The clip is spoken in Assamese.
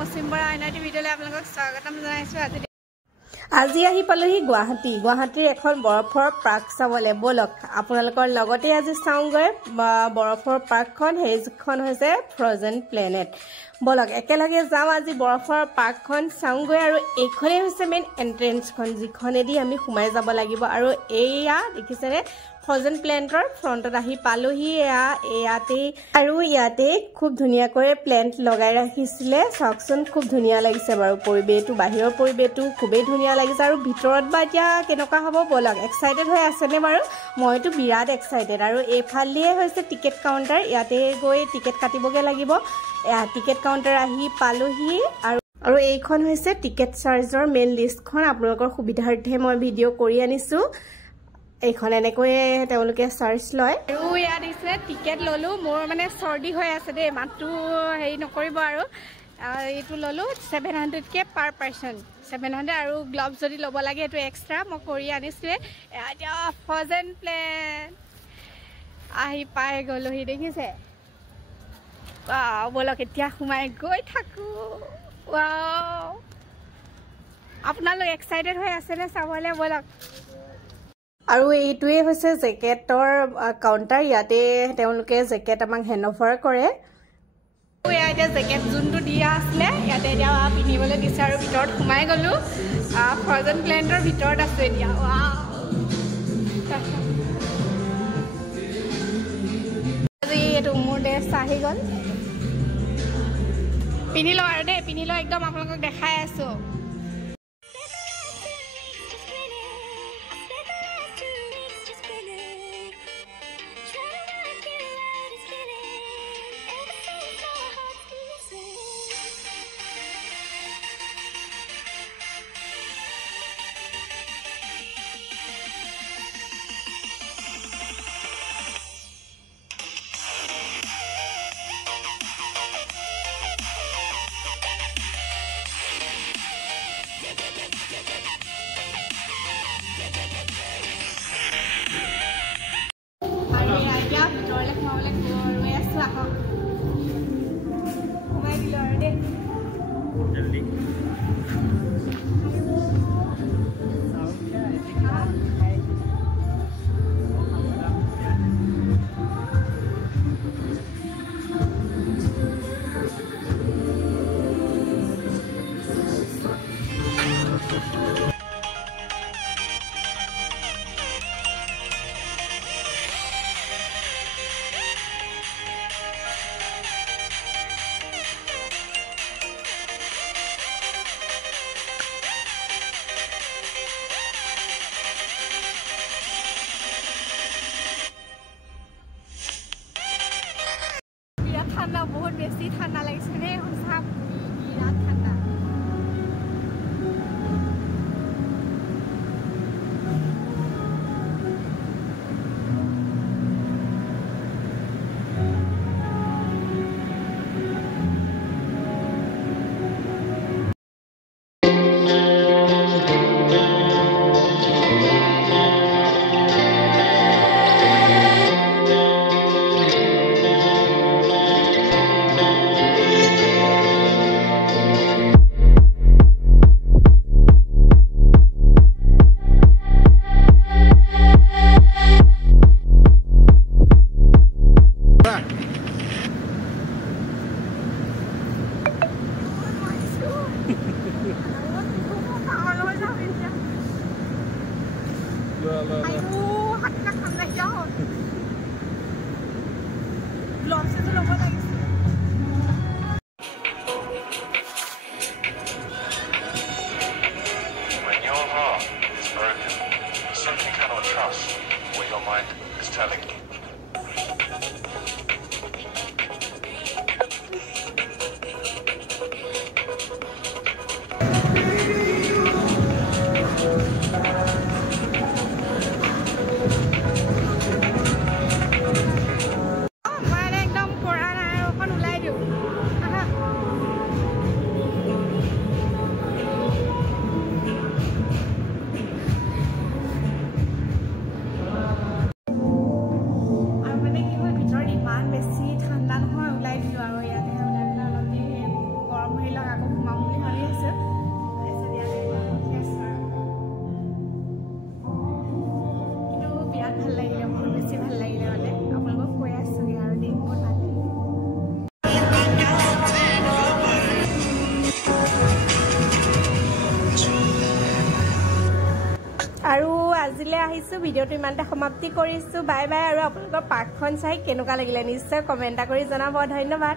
মৌচুমী বৰা আইনাটি ভিডিঅ'লৈ আপোনালোকক স্বাগতম জনাইছোঁ। আজি আহি পালোহি গুৱাহাটীৰ এখন বৰফৰ পাৰ্ক চাবলৈ। বলক আপোনালোকৰ লগতে আজি চাওঁগৈ বৰফৰ পাৰ্কখন। সেইখন হৈছে ফ্ৰজেন প্লেনেট। বলক একেলগে যাওঁ আজি বৰফৰ পাৰ্কখন চাওঁগৈ। আৰু এইখনেই হৈছে মেইন এণ্ট্ৰেঞ্চখন, যিখনেদি আমি সোমাই যাব লাগিব। আৰু এয়া দেখিছেনে ফ্ৰজেন প্লেনেটৰ ফ্ৰণ্টত আহি পালোহি। ইয়াতেই খুব ধুনীয়াকৈ প্লেণ্ট লগাই ৰাখিছিলে। চাওকচোন খুব ধুনীয়া লাগিছে বাৰু পৰিৱেশটো, বাহিৰৰ পৰিৱেশটো খুবেই ধুনীয়া লাগিছে। আৰু ভিতৰত বা এতিয়া কেনেকুৱা হ'ব বলক। এক্সাইটেড হৈ আছেনে বাৰু? মইতো বিৰাট এক্সাইটেড। আৰু এইফালেদিয়ে হৈছে টিকেট কাউণ্টাৰ, ইয়াতে গৈ টিকেট কাটিবগৈ লাগিব। টিকেট কাউণ্টাৰ আহি পালোহি। আৰু এইখন হৈছে টিকেট চাৰ্জৰ মেইন লিষ্টখন। আপোনালোকৰ সুবিধাৰ্থে মই ভিডিঅ' কৰি আনিছোঁ। এইখন এনেকৈয়ে তেওঁলোকে চাৰ্জ লয়। আৰু ইয়াত দিছে টিকেট ল'লোঁ। মোৰ মানে চৰ্দি হৈ আছে দেই, মাতটো হেৰি নকৰিব। আৰু এইটো ল'লোঁ 700কৈ পাৰ পাৰ্চন, 700। আৰু গ্লভছ যদি ল'ব লাগে এইটো এক্সট্ৰা, মই কৰি আনিছোঁৱে। এতিয়া ফ্ৰজেন প্লেন আহি পাই গ'লোহি, দেখিছে? বলক এতিয়া সোমাই গৈ থাকোঁ। আপোনালোক এক্সাইটেড হৈ আছেনে চাবলৈ? বলক। আৰু এইটোৱে হৈছে জেকেটৰ কাউণ্টাৰ। ইয়াতে তেওঁলোকে জেকেট আমাক হেণ্ড অভাৰ কৰে। এতিয়া জেকেট যোনটো দিয়া আছিলে ইয়াতে এতিয়া পিন্ধিবলৈ দিছে। আৰু ভিতৰত সোমাই গ'লোঁ। ফ্ৰজেন প্লেনেটৰ ভিতৰত আছোঁ এতিয়া। এইটো মোৰ ড্ৰেছ আহি গ'ল, পিন্ধি লওঁ আৰু দেই, পিন্ধি লওঁ একদম আপোনালোকক দেখাই আছোঁ। ভিতৰলৈ সোমাবলৈ গৈ আছোঁ। আহক, সোমাই দিলোঁ আৰু দেই। ঠাণ্ডা, বহুত বেছি ঠাণ্ডা লাগিছে দেই, সঁচা বিৰাট ঠাণ্ডা। আজিলৈ আহিছোঁ ভিডিঅ'টো ইমানতে সমাপ্তি কৰিছোঁ বাই বাই আৰু আপোনালোকৰ পাৰ্কখন চাই কেনেকুৱা লাগিলে নিশ্চয় কমেণ্ট কৰি জনাব ধন্যবাদ